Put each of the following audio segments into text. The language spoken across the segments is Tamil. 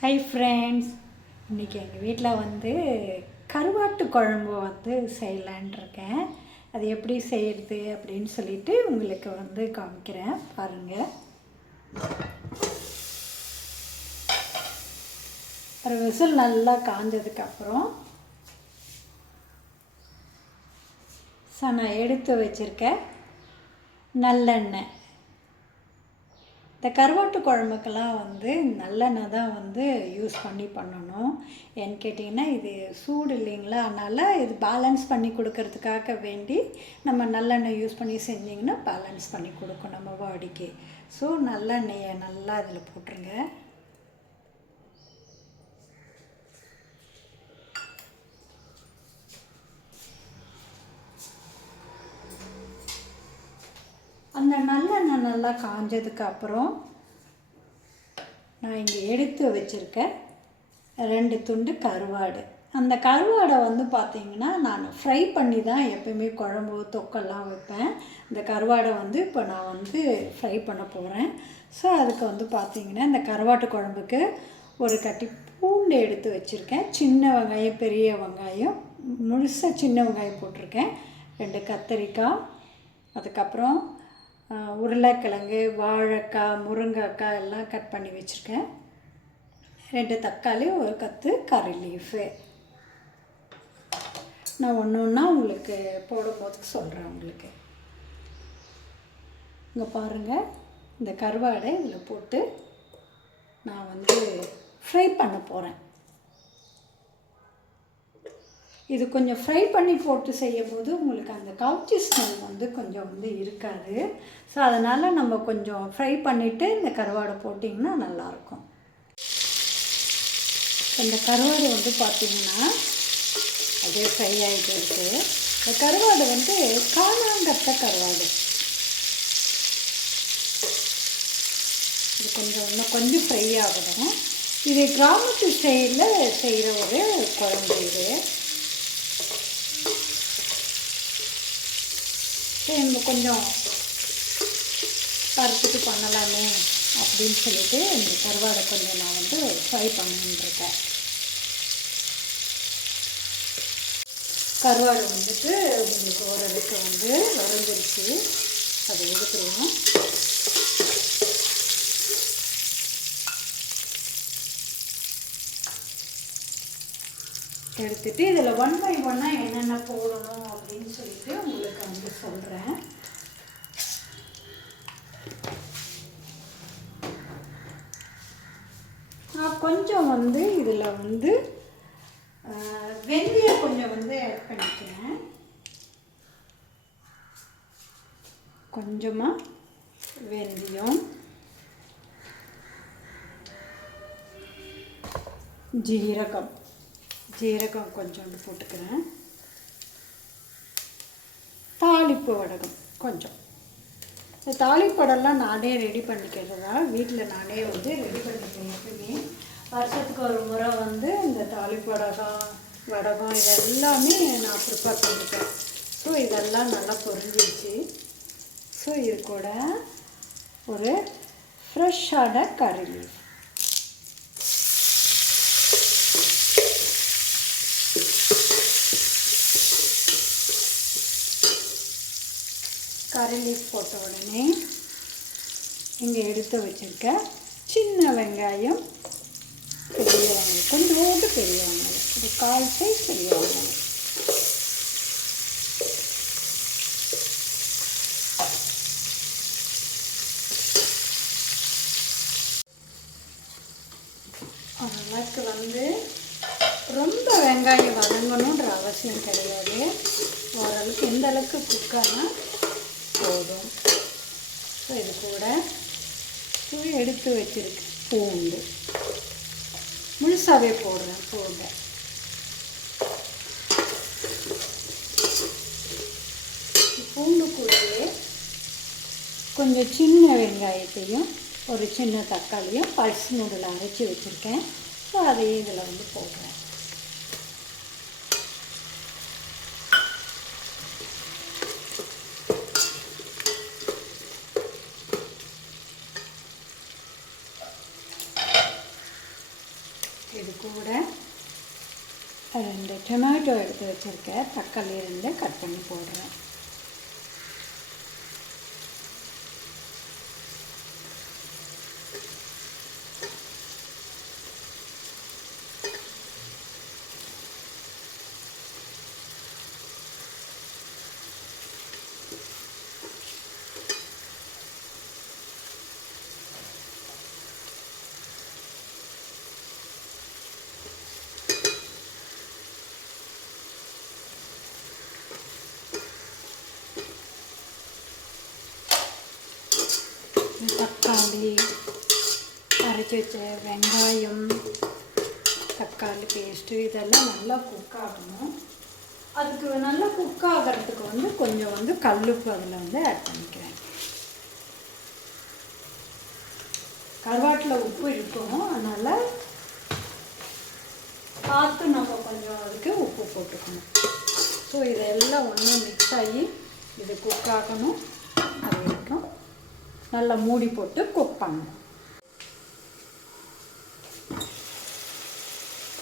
ஹை ஃப்ரெண்ட்ஸ், இன்றைக்கி எங்கள் வீட்டில் கருவாட்டு குழம்பு செய்யலான் இருக்கேன். அது எப்படி செய்கிறது அப்படின்னு சொல்லிட்டு உங்களுக்கு காமிக்கிறேன் பாருங்கள். ஒரு விசில் நல்லா காஞ்சதுக்கப்புறம் நான் எடுத்து வச்சுருக்கேன் நல்லெண்ணெய். இந்த கருவாட்டு குழம்புக்கெல்லாம் நல்லெண்ணெய் தான் யூஸ் பண்ணணும். ஏன்னு கேட்டிங்கன்னா இது சூடு இல்லைங்களா, அதனால் இது பேலன்ஸ் பண்ணி கொடுக்கறதுக்காக வேண்டி நம்ம நல்லெண்ணெய் யூஸ் பண்ணி செஞ்சிங்கன்னா பேலன்ஸ் பண்ணி கொடுக்கும் நம்ம பாடிக்கு. ஸோ நல்லெண்ணெயை நல்லா இதில் போட்டுருங்க. அந்த நல்லெண்ணெய் நல்லா காஞ்சதுக்கப்புறம் நான் இங்கே எடுத்து வச்சுருக்கேன் 2 துண்டு கருவாடு. அந்த கருவாடை பார்த்திங்கன்னா நான் ஃப்ரை பண்ணி தான் எப்போயுமே குழம்பு தொக்கெல்லாம் வைப்பேன். இந்த கருவாடை இப்போ நான் ஃப்ரை பண்ண போகிறேன். ஸோ அதுக்கு பார்த்திங்கன்னா இந்த கருவாட்டு குழம்புக்கு ஒரு கட்டி பூண்டு எடுத்து வச்சுருக்கேன். சின்ன வெங்காயம், பெரிய வெங்காயம், முழுசாக சின்ன வெங்காயம் போட்டிருக்கேன். 2 கத்திரிக்காய், அதுக்கப்புறம் உருளைக்கிழங்கு, வாழைக்காய், முருங்கைக்காய் எல்லாம் கட் பண்ணி வச்சுருக்கேன். 2 தக்காளி, ஒரு கத்து கறி லீஃபு. நான் ஒன்று ஒன்றா உங்களுக்கு போடும்போது சொல்கிறேன். உங்களுக்கு இங்கே பாருங்கள், இந்த கருவாடை இதில் போட்டு நான் ஃப்ரை பண்ண போகிறேன். இது கொஞ்சம் ஃப்ரை பண்ணி போட்டு செய்யும்போது உங்களுக்கு அந்த கவுச்சி ஸ்மெல் கொஞ்சம் இருக்காது. ஸோ அதனால் நம்ம கொஞ்சம் ஃப்ரை பண்ணிவிட்டு இந்த கருவாடை போட்டிங்கன்னா நல்லாயிருக்கும். இந்த கருவாடு பார்த்திங்கன்னா அப்படியே ஃப்ரை ஆகிட்டு இருக்குது. இந்த கருவாடு காணாங்கத்த கருவாடு. இது இன்னும் கொஞ்சம் ஃப்ரை ஆகணும். இது கிராமத்து ஸ்டைலில் செய்கிற ஒரு குழம்பு. இது நம்ம கொஞ்சம் பருத்துட்டு பண்ணலாமே அப்படின்னு சொல்லிட்டு இந்த கருவாடை கொஞ்சம் நான் ஃப்ரை பண்ணிட்டுருக்கேன். கருவாடு உங்களுக்கு ஓரளவுக்கு வரைஞ்சிருச்சு. அதை எடுத்துருவோம். எடுத்துட்டு இதில் 1 by 1 என்னென்ன போடணும் அப்படின்னு சொல்லிட்டு உங்களுக்கு சொல்கிறேன். நான் கொஞ்சம் இதில் வெந்தயம் கொஞ்சம் ஆட் பண்ணிக்கிறேன். கொஞ்சமாக வெந்தயம், ஜீரகம் கொஞ்சோண்டு போட்டுக்கிறேன். தாளிப்பு வடகம் கொஞ்சம். இந்த தாளிப்பு வடம்லாம் நானே ரெடி பண்ணிக்கிறதா, வீட்டில் நானே ரெடி பண்ணிக்கிறேன். எப்பவுமே வருஷத்துக்கு ஒரு முறை இந்த தாளிப்பு வடகம் இதெல்லாமே நான் ப்ரிப்பேர் பண்ணிப்பேன். ஸோ இதெல்லாம் நல்லா பொரிஞ்சிடுச்சு. ஸோ இது கூட ஒரு ஃப்ரெஷ்ஷான கறி லீஃப், கறி லீஃப் போட்ட உடனே இங்கே எடுத்து வச்சுருக்க சின்ன வெங்காயம், பெரிய வெங்காயம், கொஞ்சோண்டு பெரிய வெங்காயம், ஒரு 1/4 சைஸ் பெரிய வெங்காயம். ஓரளவுக்கு ரொம்ப வெங்காயம் வதங்கணுன்ற அவசியம் கிடையாது. ஓரளவுக்கு எந்த அளவுக்கு குக்கானால் போதும். ஸோ இது கூட எடுத்து வச்சுருக்கு பூண்டு, முழுசாகவே போடுறேன். பூண்டை பூண்டு கூடவே கொஞ்சம் சின்ன வெங்காயத்தையும் ஒரு சின்ன தக்காளியும் பல்ஸ் நூடில் அரைச்சி வச்சுருக்கேன். ஸோ அதையும் இதில் போடுறேன். கூட 2 டொமேட்டோ எடுத்து வச்சுருக்கேன், தக்காளி 2 கட் பண்ணி போடுறேன். தக்காளி, அரைச்சி வச்ச வெங்காயம், தக்காளி பேஸ்ட்டு இதெல்லாம் நல்லா குக் ஆகணும். அதுக்கு நல்லா குக் ஆகிறதுக்கு வந்து கொஞ்சம் வந்து கல்லுப்பு அதில் வந்து ஆட் பண்ணிக்கிறேன். கருவாட்டில் உப்பு இருக்கும், அதனால் பார்த்து நம்ம கொஞ்சம் அதுக்கு உப்பு போட்டுக்கணும். ஸோ இதெல்லாம் ஒன்றும் மிக்ஸ் ஆகி இது குக் ஆகணும். அது வரைக்கும் நல்லா மூடி போட்டு குக் பண்ணணும்.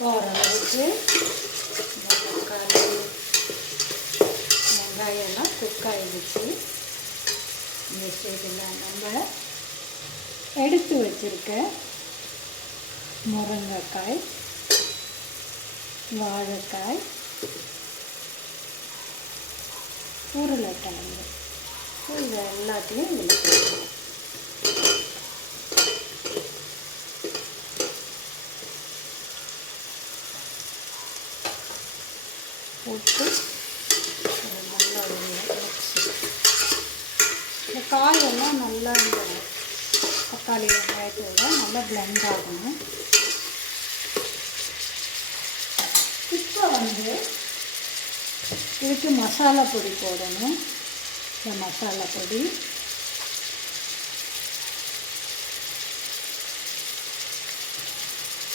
ஓரளவுக்கு தக்காளி வெங்காயம்லாம் குக் ஆகிடுச்சு. இந்த ஸ்டேஜில் நம்ம எடுத்து வச்சுருக்க முருங்கைக்காய், வாழைக்காய், உருளைக்கிழங்கு இது எல்லாத்தையும் இதில் போடுவோம். போட்டு நல்லா இந்த காயெல்லாம் நல்லா இந்த தக்காளி வெங்காயத்தோட நல்லா பிளெண்ட் ஆகணும். இப்போ வந்து இதுக்கு மசாலா பொடி போடணும். இந்த மசாலா பொடி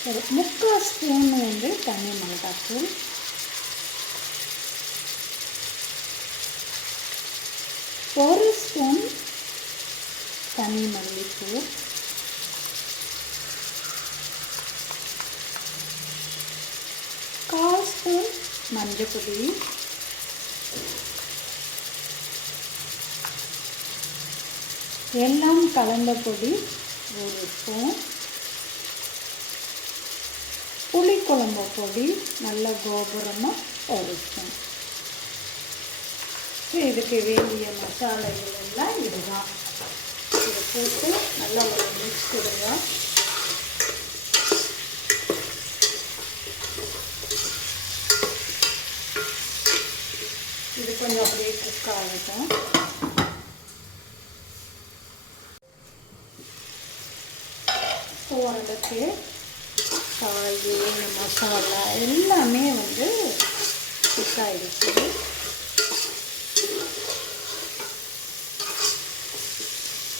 ஒரு 3/4 ஸ்பூன் வந்து தனி மிளகாத்தூள், 1 ஸ்பூன் தனி மல்லித்தூள், 1/4 ஸ்பூன் மஞ்சள் பொடி, எல்லாம் கலந்த பொடி 1 ஸ்பூன், புளிக்குழம்பு பொடி நல்ல கோபுரமாக 1 ஸ்பூன். இதுக்கு வேண்டிய மசாலைகள் எல்லாம் இதுதான். இதை போட்டு நல்லா ஒரு மிக்ஸ் கொடுங்க. இது கொஞ்சம் அப்படியே குக் ஆகட்டும். ஓரளவுக்கு காய், இந்த மசாலா எல்லாமே வந்து குக் ஆகிடுச்சு.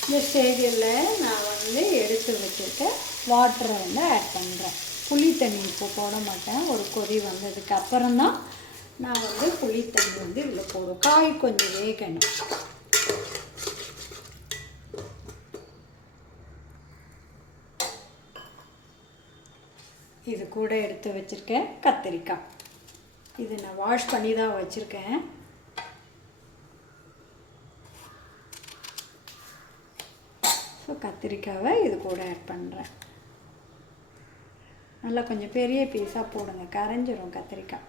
இந்த ஸ்டேஜில் நான் வந்து எடுத்து வச்சுட்டு வாட்டரை வந்து ஆட் பண்ணுறேன். புளி தண்ணி இப்போ போட மாட்டேன். ஒரு கொதி வந்ததுக்கு அப்புறம்தான் நான் வந்து புளி தண்ணி வந்து இதில் போடுவேன். காய் கொஞ்சம் வேகணும். இது கூட எடுத்து வச்சுருக்கேன் கத்திரிக்காய். இது நான் வாஷ் பண்ணி தான் வச்சுருக்கேன். ஸோ கத்திரிக்காவை இது கூட ஆட் பண்ணுறேன். நல்லா கொஞ்சம் பெரிய பீஸாக போடுங்க, கரைஞ்சிரும் கத்திரிக்காய்.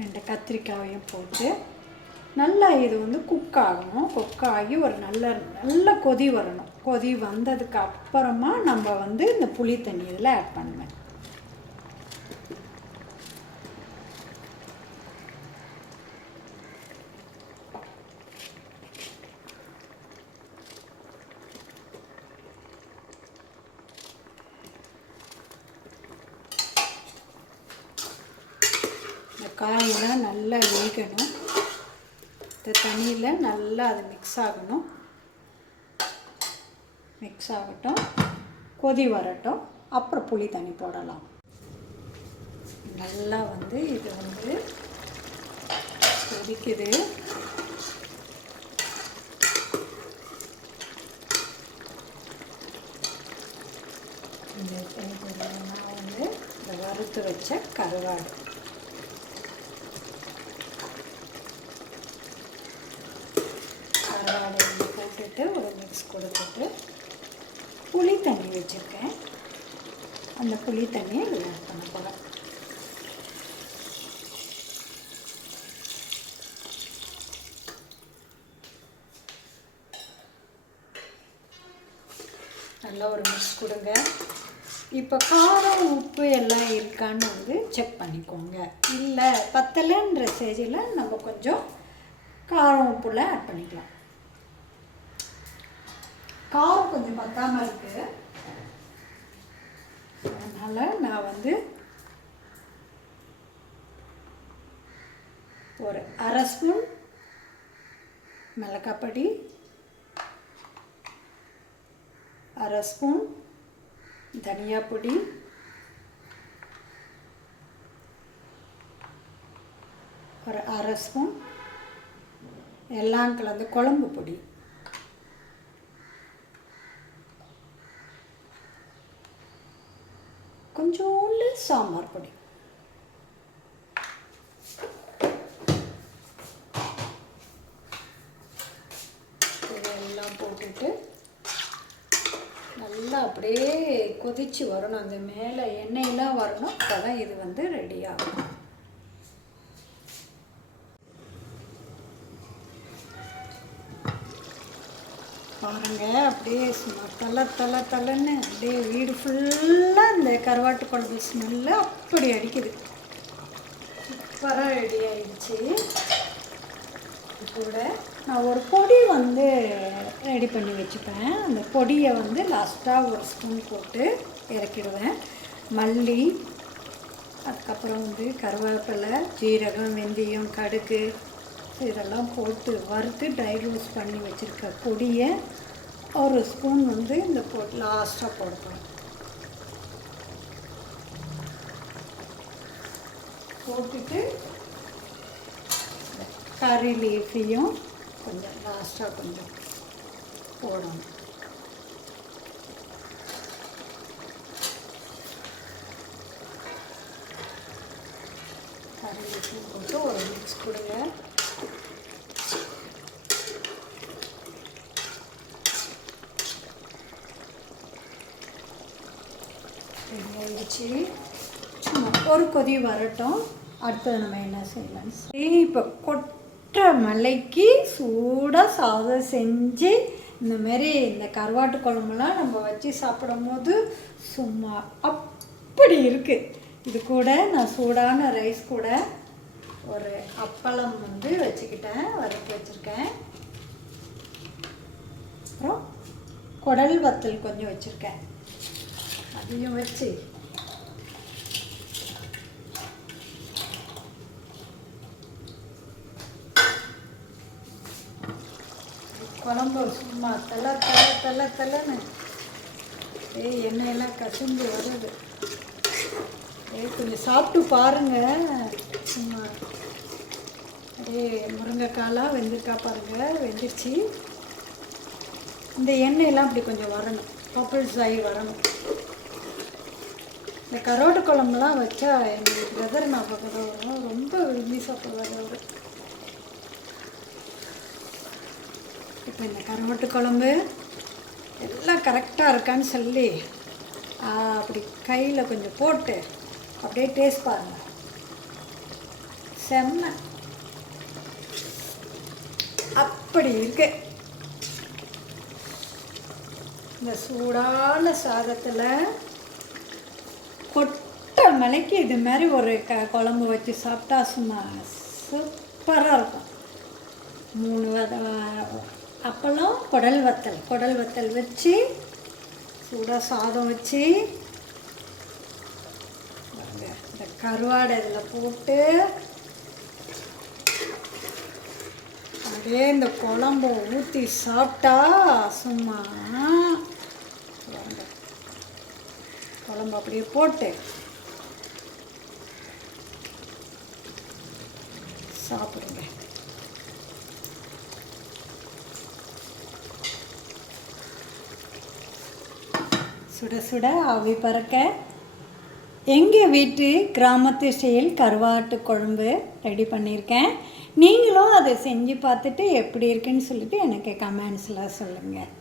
ரெண்டு கத்திரிக்காயையும் போட்டு நல்லா இது வந்து குக் ஆகணும். குக் ஆகி ஒரு நல்ல கொதி வரணும். கொதி வந்ததுக்கு அப்புறமா நம்ம வந்து இந்த புளி தண்ணி இதில் ஆட் பண்ணுவேன். இந்த காயெல்லாம் நல்லா வேகணும். இந்த தண்ணியில் நல்லா அது மிக்ஸ் ஆகணும். மிக்ஸ் ஆகட்டும், கொதி வரட்டும், அப்புறம் புளி தண்ணி போடலாம். நல்லா வந்து இது வந்து கொதிக்குது. நான் வந்து இந்த வறுத்து வச்ச கருவாடு போட்டுட்டு ஒரு மிக்ஸ் கொடுத்துட்டு புளி தண்ணி வச்சுருக்கேன். அந்த புளி தண்ணியை இதில் ஆட் பண்ண போகிறேன். நல்லா ஒரு மிக்ஸ் கொடுங்க. இப்போ காரம் உப்பு எல்லாம் இருக்கான்னு வந்து செக் பண்ணிக்கோங்க. இல்லை பத்தலைன்ற ஸ்டேஜில் நம்ம கொஞ்சம் காரம் உப்புலாம் ஆட் பண்ணிக்கலாம். காரம் கொஞ்சம் பத்தாமல் இருக்குது, அதனால் நான் வந்து ஒரு அரை ஸ்பூன் மிளகாப்பொடி, அரை ஸ்பூன் தனியா பொடி, ஒரு அரை ஸ்பூன் எல்லாம் கலந்து குழம்பு பொடி, கொஞ்சோண்டு சாம்பார் பொடி, இதெல்லாம் போட்டுட்டு நல்லா அப்படியே கொதித்து வரணும். அந்த மேலே எண்ணெயெல்லாம் வரணும். அப்போ தான் இது வந்து ரெடி ஆகும். பாருங்கள், அப்படியே சும்மா தலை அப்படியே வீடு ஃபுல்லாக இந்த கருவாட்டு குழம்பு ஸ்மெல்லு அப்படி அடிக்குது. சூப்பராக ரெடி ஆகிடுச்சு. கூட நான் ஒரு பொடி வந்து ரெடி பண்ணி வச்சுப்பேன். அந்த பொடியை வந்து லாஸ்ட்டாக ஒரு ஸ்பூன் போட்டு இறக்கிடுவேன். மல்லி, அதுக்கப்புறம் வந்து கருவேப்பிலை, ஜீரகம், வெந்தயம், கடுகு இதெல்லாம் போட்டு வறுத்து ட்ரை ரோஸ்ட் பண்ணி வச்சுருக்க பொடியை ஒரு ஸ்பூன் வந்து இந்த லாஸ்ட்டாக போடுவேன். போட்டுட்டு கறி லீஃபையும் கொஞ்சம் லாஸ்ட்டாக கொஞ்சம் போடணும். கறி லீஃபையும் போட்டு ஒரு மிக்ஸ் கொடுங்க. ரெடி ஆகிடுச்சு. சும்மா ஒரு கொதி வரட்டும். அடுத்தது நம்ம என்ன செய்யலாம். இப்போ கொட்டை மலைக்கு சூடாக சாதம் செஞ்சு இந்தமாரி இந்த கருவாட்டு குழம்புலாம் நம்ம வச்சு சாப்பிடும் போது சும்மா அப்படி இருக்குது. இது கூட நான் சூடான ரைஸ் கூட ஒரு அப்பளம் வந்து வச்சுக்கிட்டேன், வறுத்து வச்சுருக்கேன். அப்புறம் குடல் வத்தல் கொஞ்சம் வச்சுருக்கேன், அதையும் வச்சு குழம்பு சும்மா தலைன்னு எண்ணெயெல்லாம் கசிஞ்சு வருது. கொஞ்சம் சாப்பிட்டு பாருங்கள். சும்மா முருங்கைக்காலாம் வெந்திருக்கா பாருங்கள், வெந்துருச்சு. இந்த எண்ணெயெல்லாம் அப்படி கொஞ்சம் வரணும், பப்பிள்ஸ் ஆகி வரணும். இந்த கருவாட்டு குழம்புலாம் வச்சா எங்கள் பிரதர் நான் பக்கத்தில் வரும், ரொம்ப விரும்பி சாப்பிடுவார் அவர். இப்போ இந்த கருவாட்டு குழம்பு எல்லாம் கரெக்டாக இருக்கான்னு சொல்லி அப்படி கையில் கொஞ்சம் போட்டு அப்படியே டேஸ்ட் பாருங்கள். செம்ம அப்படி இருக்கு. இந்த சூடான சாதத்தில் கொட்டை மலைக்கு இது மாதிரி ஒரு குழம்பு வச்சு சாப்பிட்டா சும்மா சூப்பராக இருக்கும். 3 அப்பளம், குடல் வத்தல் வச்சு சூடாக சாதம் வச்சு இந்த கருவாடை இதில் போட்டு அப்படியே இந்த குழம்பை ஊற்றி சாப்பிட்டா சும்மா குழம்பு அப்படியே போட்டு சாப்பிடுங்க. சுட சுட ஆவி பறக்க எங்கள் வீட்டு கிராமத்து ஸ்டைல் கருவாட்டு குழம்பு ரெடி பண்ணியிருக்கேன். நீங்களும் அதை செஞ்சு பார்த்துட்டு எப்படி இருக்குன்னு சொல்லிட்டு எனக்கு கமெண்ட்ஸில் சொல்லுங்கள்.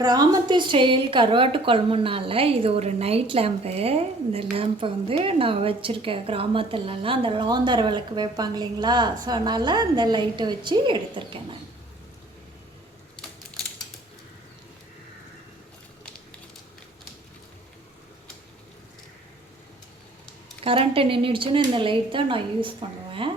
கிராமத்து ஸ்டைல் கருவாட்டு குழம்புனால இது ஒரு நைட் லேம்ப்பு. இந்த லேம்பை வந்து நான் வச்சுருக்கேன். கிராமத்துலலாம் அந்த லாந்தர் விளக்கு வைப்பாங்க இல்லைங்களா, ஸோ அதனால் இந்த லைட்டை வச்சு எடுத்திருக்கேன் நான். கரண்ட்டு நின்றுடுச்சுன்னு இந்த லைட் தான் நான் யூஸ் பண்ணுவேன்.